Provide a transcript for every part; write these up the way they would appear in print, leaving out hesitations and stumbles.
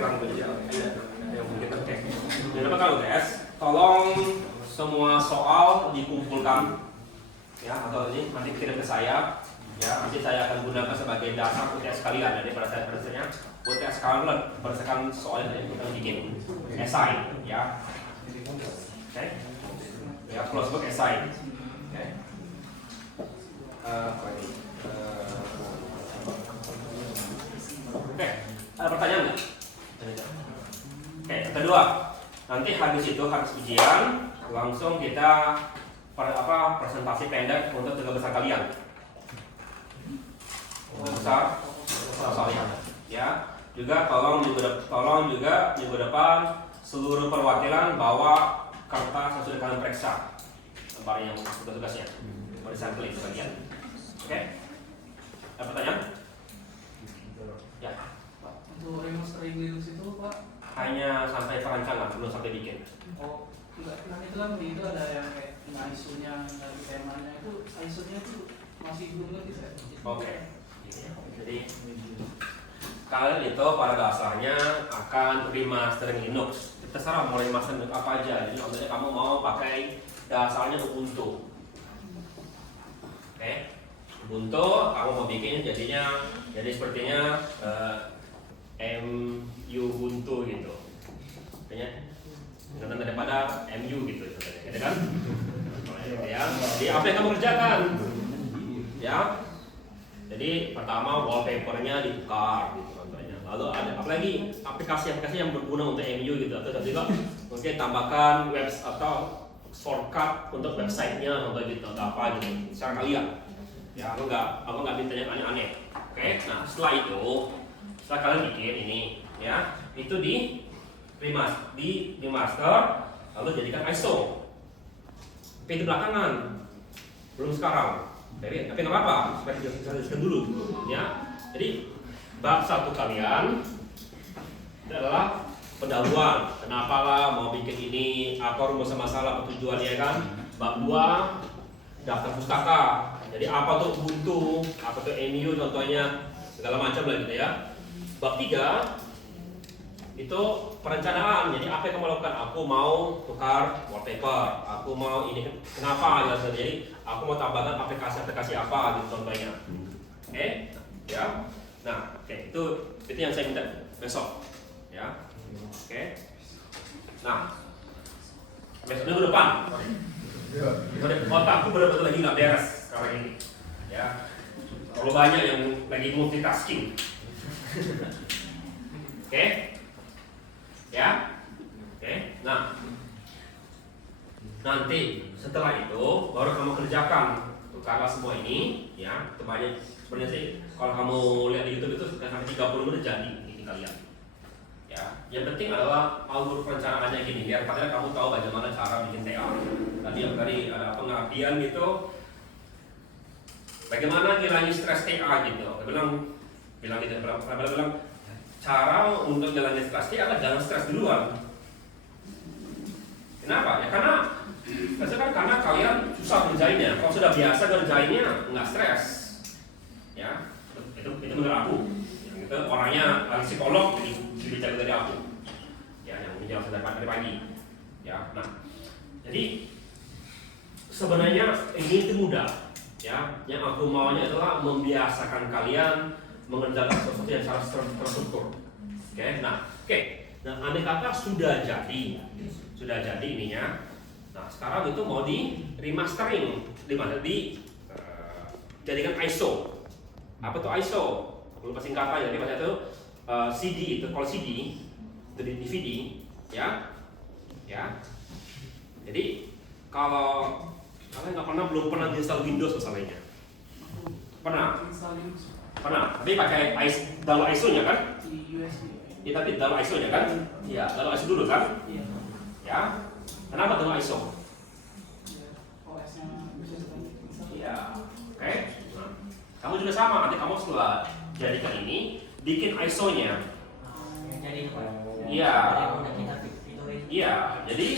parkiran aja yang mungkin tercek. Jadi apa kalau UTS? Tolong semua soal dikumpulkan ya, atau ini nanti kirim ke saya ya, nanti saya akan gunakan sebagai dasar UTS kalian. Jadi pada saat prosesnya UTS kalian berdasarkan soal yang kita bikin esai ya. Oke, ya close book esai. Oke. Oke, ada pertanyaan nggak? Oke, yang kedua, nanti habis itu habis ujian langsung kita presentasi pendek untuk tugas besar kalian. Tugas besar soalnya, ya. Juga tolong juga minggu depan seluruh perwakilan bawa kertas yang sudah kalian periksa, lembar yang tugas-tugasnya, boleh sampling sebagian. Oke, ada pertanyaan? Ya. Untuk remastering Linux itu Pak? Hanya sampai perancangan, belum sampai bikin. Oh, enggak, kan itu kan itu ada yang kayak ISO-nya dari temanya itu, ISO-nya itu masih belum ngerti saya. Oke. Jadi kalian itu pada dasarnya akan remastering Linux. Terserah mau remastering Linux apa aja. Jadi contohnya kamu mau pakai dasarnya Ubuntu. Oke. Ubuntu kamu mau bikin jadinya jadi sepertinya MU Ubuntu gitu. Artinya dengan daripada MU gitu kan? Ya. Jadi apa yang kamu kerjakan? Ya. Jadi pertama wallpapernya ditukar gitu contohnya. Lalu ada apalagi aplikasi-aplikasi yang berguna untuk MU gitu, atau juga mungkin tambahkan web atau shortcut untuk websitenya atau gitu atau apa gitu. Secara kalian. Ya, aku nggak minta yang aneh-aneh. Oke. Nah setelah kalian bikin ini, ya itu di remaster lalu jadikan ISO. Tapi itu belakangan, belum sekarang. Tapi nggak apa-apa, supaya kita jelaskan dulu, ya. Jadi bab 1 kalian adalah pendahuluan. Kenapa lah mau bikin ini? Apa rumus masalah, tujuannya kan? Bab 2 daftar pustaka. Jadi apa tuh Ubuntu, apa tuh MU contohnya, segala macam lah gitu ya. Bab 3 itu perencanaan. Jadi apa yang kamu lakukan? Aku mau tukar wallpaper, aku mau ini, kenapa ya? Jadi aku mau tambahkan aplikasi apa gitu contohnya. Oke, ya. Nah, oke, itu yang saya minta besok, ya. Oke. Nah, besok minggu depan. Otakku benar-benar lagi nggak beres sekarang ini, ya. Terlalu banyak yang lagi multitasking. Oke. Ya, oke. Nah, nanti setelah itu baru kamu kerjakan tukarlah semua ini, ya. Sebenarnya sih kalau kamu lihat di YouTube itu sampai 30 menit jadi ini kalian. Ya, yang penting adalah alur perencanaannya gini, biar kalian kamu tahu bagaimana cara bikin TA. Tadi ada pengabdian gitu, bagaimana ngilangin stres TA gitu. Bilang cara untuk jalanin stres adalah jangan stres duluan. Kenapa? Ya karena kalian susah ngerjainnya. Kalau sudah biasa ngerjainnya nggak stres. Ya, itu menurut aku. Itu orangnya lagi psikolog jadi bicara dari aku. Ya, yang menjawab dari pagi. Ya, nah, jadi sebenarnya ini itu mudah. Ya, yang aku maunya adalah membiasakan kalian mengerjakan sesuatu yang secara terstruktur. Nah, andai kata sudah jadi ininya. Nah, sekarang itu mau di remastering, jadikan ISO. Apa tuh ISO? Lupa singkatannya. Jadi maksudnya itu CD itu kalau CD itu di DVD, ya. Jadi kalau kalian belum pernah install Windows misalnya, pernah? Tapi pakai download ISO-nya kan? Ya, tapi download ISO-nya kan? Iya, download ISO dulu kan? Iya. Ya. Kenapa download ISO? OS-nya bisa Iya. Oke. Nah, kamu juga sama. Nanti kamu setelah jadikan ini, bikin ISO-nya. Jadi Iya. Iya. Jadi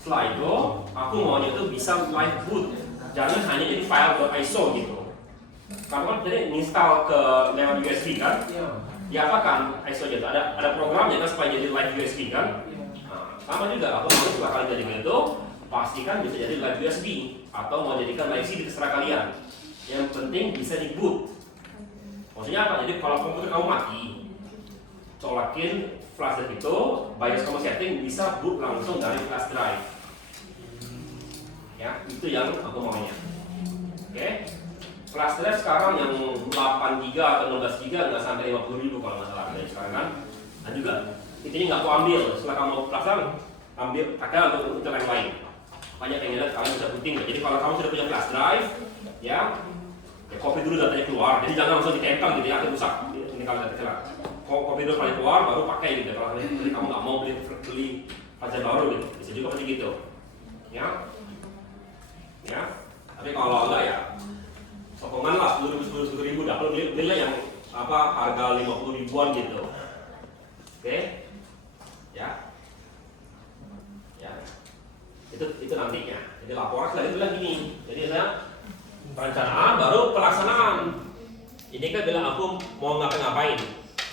setelah itu, aku maunya itu bisa live boot. Jangan hanya jadi file .iso gitu. Kamu kan jadi install ke memori USB kan? Iya. diapakan ISO-nya itu? Ada programnya kan supaya jadi live USB kan? Nah, sama juga, aku mau setelah kalian jadi itu, pastikan bisa jadi live USB atau mau jadikan live CD terserah kalian. Yang penting bisa di boot. Maksudnya apa? Jadi kalau komputer kamu mati, colokin flash drive itu, BIOS kamu setting bisa boot langsung dari flash drive. Ya, itu yang aku maunya. Oke? Flash drive sekarang yang 8 GB atau 16 GB nggak sampai 50.000 kalau nggak salah. Jadi sekarang kan, dan juga intinya nggak aku ambil. Setelah kamu pasang, ambil pakai untuk yang lain. Banyak yang lihat kalian sudah booting. Jadi kalau kamu sudah punya flash drive, ya copy dulu datanya keluar. Jadi jangan langsung ditempel gitu ya, akan rusak. Ini kalau data kelar. Copy dulu paling keluar, baru pakai gitu. Kalau kamu nggak mau beli flash baru gitu, bisa juga seperti gitu. Ya, ya. Tapi kalau enggak ya, sokongan lah 10.000 dah. Kalau beli yang apa harga 50 ribuan gitu. Oke, ya, ya. Itu nantinya. Jadi laporan setelah itu bilang gini. Jadi saya perencanaan baru pelaksanaan. Ini kan bilang aku mau ngapain.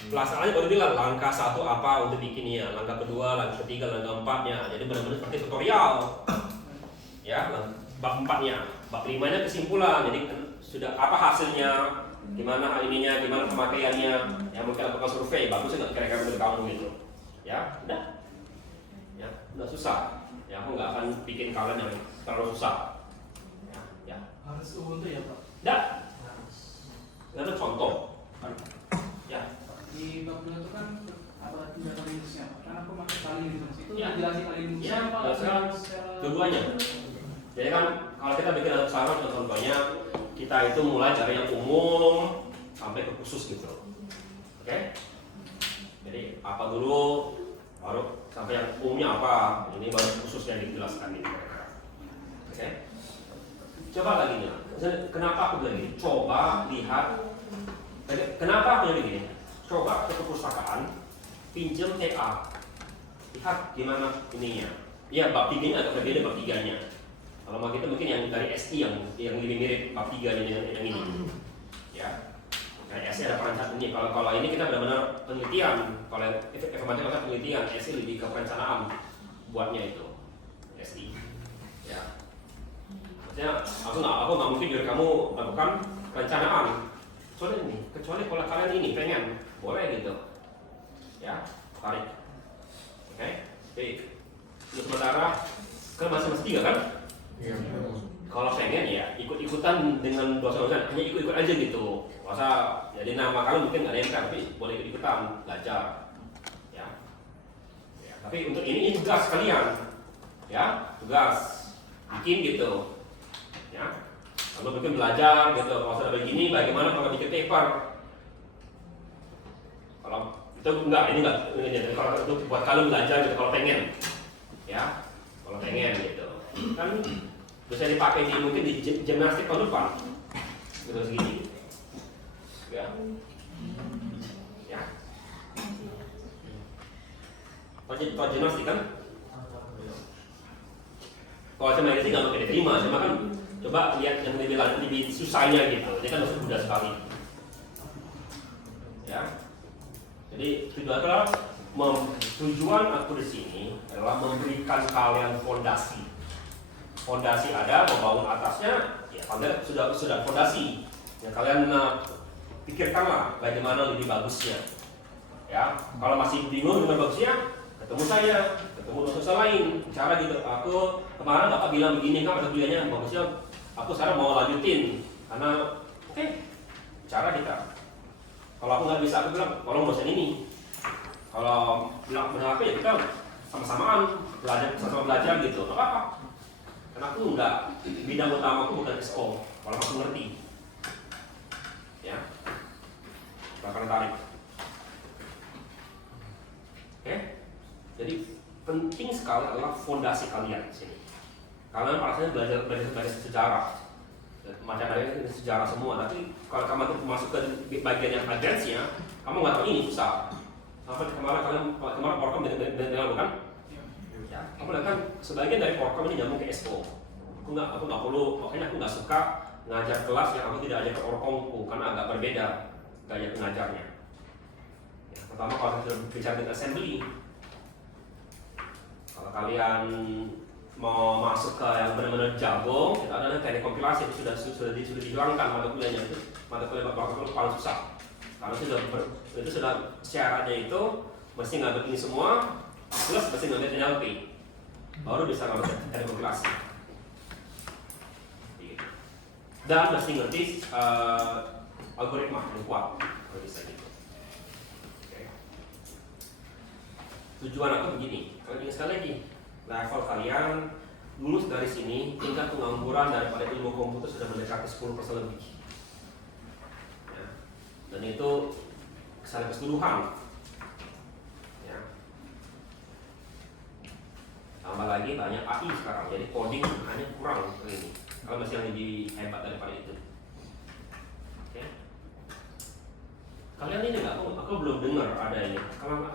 Pelaksanaannya baru bilang langkah 1 apa untuk bikinnya, langkah kedua, langkah ketiga, langkah 4-nya. Jadi benar-benar seperti tutorial. Ya, bab 4-nya, bab 5-nya kesimpulan. Jadi sudah apa hasilnya, gimana ininya, gimana pemakaiannya. Ya mungkin lakukan survei, bagusnya nggak kira-kira menurut kamu gitu. Ya, udah susah. Ya, aku nggak akan bikin kalian yang terlalu susah. Ya. Harus Ubuntu ya Pak? Nggak. Ada contoh. Ya. Di bab 2 itu kan apa data Linux-nya Pak? Karena aku pakai kali Linux itu Ya. jelasin kali Linux Ya, Pak. sekarang keduanya. Jadi kan kalau kita bikin alat saraf contohnya kita itu mulai dari yang umum sampai ke khusus gitu. Oke? Jadi apa dulu baru sampai yang umumnya apa, ini baru khususnya dijelaskan ini. Oke? Coba lagi nih. Kenapa aku bilang ini? Coba lihat. Kenapa aku bilang begini? Coba ke perpustakaan, pinjam TA, lihat gimana ininya. Ya bab 3-nya agak berbeda bab 3-nya. Kalau mau kita mungkin yang dari SI yang lebih mirip bab 3-nya yang ini. Ya. Dari SI ada perencanaan ini. Kalau ini kita benar-benar penelitian. Kalau informatika masa penelitian, SI lebih ke perencanaan buatnya itu. SI. Ya. Maksudnya aku nggak mungkin dari kamu lakukan perencanaan. Kecuali kalau kalian ini pengen, boleh gitu. Ya, tarik. Oke. Untuk sementara kan masih 3 kan? Iya. Kalau pengen ya ikut-ikutan dengan dosen-dosen, hanya ikut-ikut aja gitu. Masa jadi nama kalian mungkin nggak nempel, tapi boleh ikut-ikutan belajar. Ya. Tapi untuk ini tugas kalian, ya tugas bikin gitu. Ya. Kalau bikin belajar gitu, kalau sudah begini, bagaimana kalau bikin paper? Kalau itu enggak, ini kalau itu buat kalian belajar gitu, kalau pengen, ya, kalau pengen gitu, kan bisa dipakai di mungkin di gimnastik tahun depan, gitu segini, ya, ya, kalau gimnastik kan, kalau cuma ini sih nggak mungkin diterima, cuma kan coba lihat yang lebih susahnya gitu, ini kan masih mudah sekali, ya. Jadi tujuan aku di sini adalah memberikan kalian fondasi. Fondasi ada, membangun atasnya, ya kalian sudah fondasi. Ya kalian pikirkanlah bagaimana lebih bagusnya. Ya, kalau masih bingung dengan bagusnya, ketemu saya, ketemu dosen lain, bicara gitu. Aku kemarin bapak bilang begini kan, ada kuliahnya bagusnya. Aku sekarang mau lanjutin, karena oke, bicara kita. Kalau aku nggak bisa, aku bilang, tolong dosen ini. Kalau bilang benar apa ya kita sama-samaan belajar, sama-sama belajar gitu, nggak apa-apa. Karena aku nggak, bidang utama aku bukan SO, kalau aku ngerti. Ya, bakal tarik. Oke, jadi penting sekali adalah fondasi kalian di sini. Kalian rasanya belajar sejarah. Macam dari sejarah semua, tapi kalau kamu tuh masuk ke bagian yang advance-nya, kamu nggak tahu ini susah. Sampai kemarin Porkom dengan bukan? Ya, kamu lihat kan sebagian dari Porkom ini nyambung ke SO. Aku nggak perlu, makanya aku nggak suka ngajar kelas yang aku tidak ajar ke Orkomku karena agak berbeda gaya pengajarnya. Ya, pertama kalau kita bicara dengan assembly, kalau kalian mau masuk ke yang benar-benar jago, kita ada teknik kompilasi itu sudah dihilangkan mata kuliahnya itu, mata kuliah paling susah. Karena itu sudah syaratnya itu mesti ngambil ini semua, plus mesti ngambil NLP, baru bisa ngambil teknik kompilasi. Dan mesti ngerti algoritma yang kuat, kalau bisa gitu. Okay. Tujuan aku begini, kalau ingin sekali lagi, level kalian lulus dari sini, tingkat pengangguran daripada ilmu komputer sudah mendekati 10% lebih. Ya. Dan itu secara keseluruhan. Ya. Tambah lagi banyak AI sekarang, jadi coding hanya kurang ini. Kalau masih yang lebih hebat daripada itu. Oke. Kalian ini nggak? Aku belum dengar ada ini. Kalau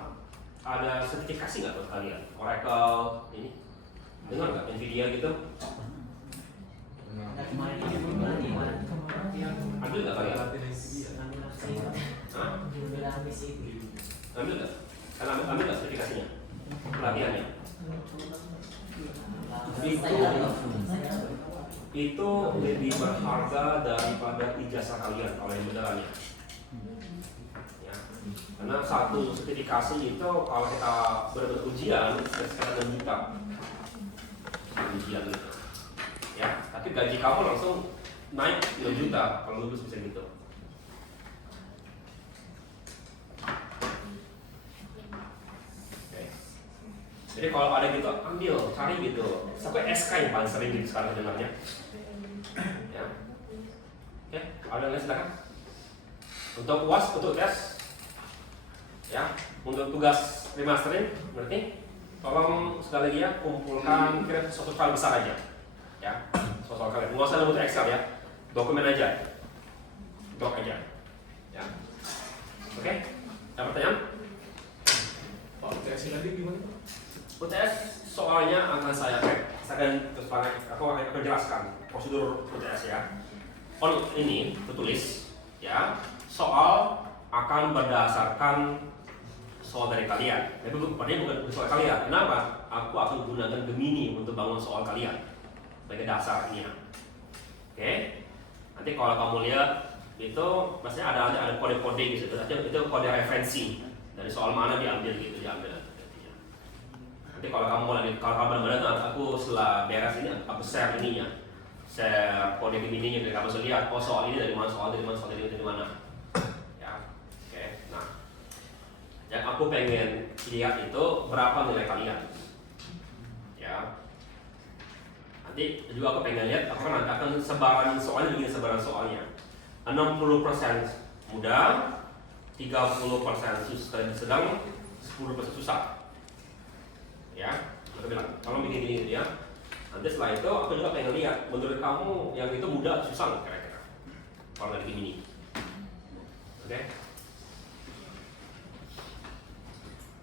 ada sertifikasi nggak buat kalian? Oracle ini dengar nggak? Nvidia gitu? Ambil nggak kalian? Hah? Ambil nggak? Kalian ambil nggak sertifikasinya? Pelatihannya? Itu lebih berharga daripada ijazah kalian kalau yang benerannya. Ya. Karena satu sertifikasi itu kalau kita berujian sekitar 6 juta ujian gitu. Ya, tapi gaji kamu langsung naik 2 juta kalau lulus bisa gitu. Jadi kalau ada gitu, ambil, cari gitu. Sampai SK yang paling sering gitu sekarang dengarnya. Ya. Oke, ada yang lain silakan. Untuk UAS, untuk tes, ya, untuk tugas remastering, berarti tolong sekali lagi ya kumpulkan kira suatu file besar aja, ya, soal kalian. Nggak usah untuk Excel ya, dokumen aja, doc aja, ya. Oke, ada pertanyaan? Pak, UTS lagi gimana Pak? UTS soalnya akan saya akan terus aku akan jelaskan prosedur UTS ya. Ini tertulis ya, soal akan berdasarkan soal dari kalian. Tapi bukan soal kalian. Kenapa? Aku akan gunakan Gemini untuk bangun soal kalian sebagai dasarnya. Oke? Nanti kalau kamu lihat itu maksudnya ada kode-kode gitu. Itu kode referensi dari soal mana diambil gitu diambil. Nanti kalau kamu lagi kalau benar-benar aku setelah beres ini aku share ininya, share kode Gemini-nya jadi kamu bisa lihat oh soal ini dari mana, soal dari mana, soal dari mana. Ya, oke. Nah, yang aku pengen lihat itu berapa nilai kalian. Ya. Nanti juga aku pengen lihat aku akan sebaran soalnya begini sebaran soalnya. 60% mudah, 30% sedang, 10% susah. Ya, aku bilang, tolong bikin gini ya. Nanti setelah itu aku juga pengen lihat menurut kamu yang itu mudah atau susah kira-kira kalau dari ini. Oke?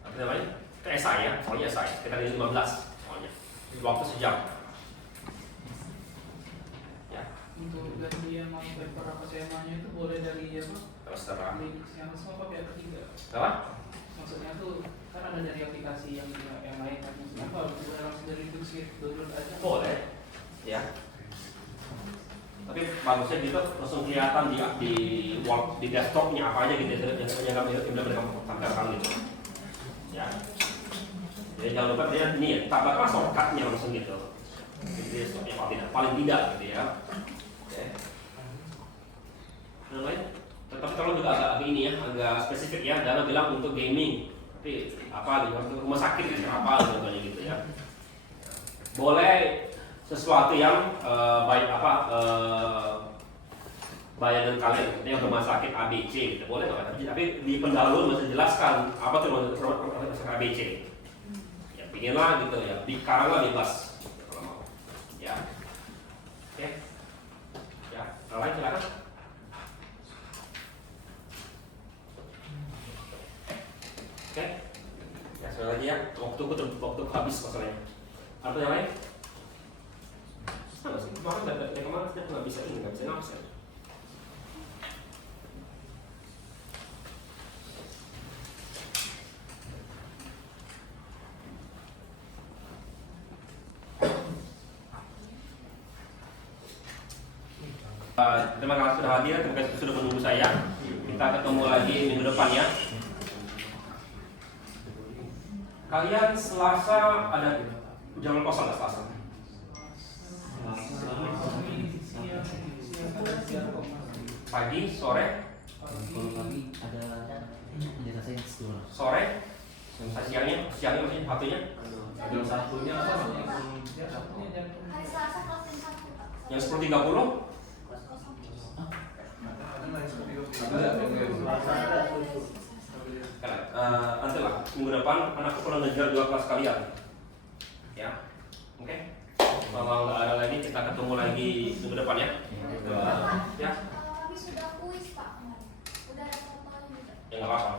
Apa namanya? Itu esai ya, soalnya esai. Sekitar 15 soalnya. Waktu sejam. Ya. Untuk gaji yang mau paper apa semanya itu boleh dari apa? Terserah. Yang semua pakai ketiga. Apa? Maksudnya tuh kan ada dari aplikasi yang lain kan. Maksudnya apa? Boleh langsung dari itu sih download aja. Boleh. Ya. Tapi bagusnya gitu langsung kelihatan di desktopnya apa aja gitu yang kamu tampilkan gitu. Ya. Jadi jangan lupa dia ini ya, tambahkan shortcutnya langsung gitu. Jadi paling tidak gitu ya. Oke. Yang lain? Tapi tolong juga agak ini ya, agak spesifik ya. Jangan bilang untuk gaming, tapi apa untuk rumah sakit gitu, apa contohnya gitu ya. Boleh sesuatu yang baik apa bayangan kalian yang rumah sakit ABC gitu, boleh nggak? Tapi di pendahuluan masih jelaskan apa tuh rumah sakit ABC. Ya pinginlah gitu ya, dikaranglah bebas kalau mau. Ya, oke. Ya, kalau lain silakan. Oke, ya sekali lagi ya, waktu habis masalahnya. Apa yang lain? Sama sih, kemarin saya nggak bisa ngabsen. Terima kasih sudah hadir, terima kasih sudah menunggu saya. Kita ketemu lagi minggu depan ya. Kalian Selasa ada jam kosong nggak Selasa? Pagi, sore? Sore? Siangnya maksudnya waktunya? Jam satunya Hari Selasa kelas jam 1 Pak. Yang 10.30? Nanti lah minggu depan anakku pulang ngejar 2 kelas kalian. Ya, oke. Kalau nggak ada lagi kita ketemu lagi minggu depan ya. Ya, Kami sudah kuis Pak kemarin. Udah ada fotonya juga. ya nggak apa-apa.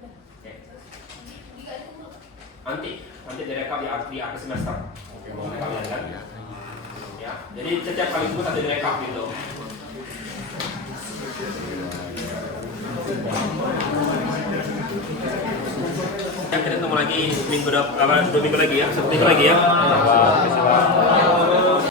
Udah. Oke. Juga itu dulu. Nanti direkap di akhir semester. Oke, mau kalian kan? Ya, jadi setiap kali itu ada direkap gitu. Ya, kita ketemu lagi minggu depan, 2 minggu lagi ya, 1 minggu lagi ya.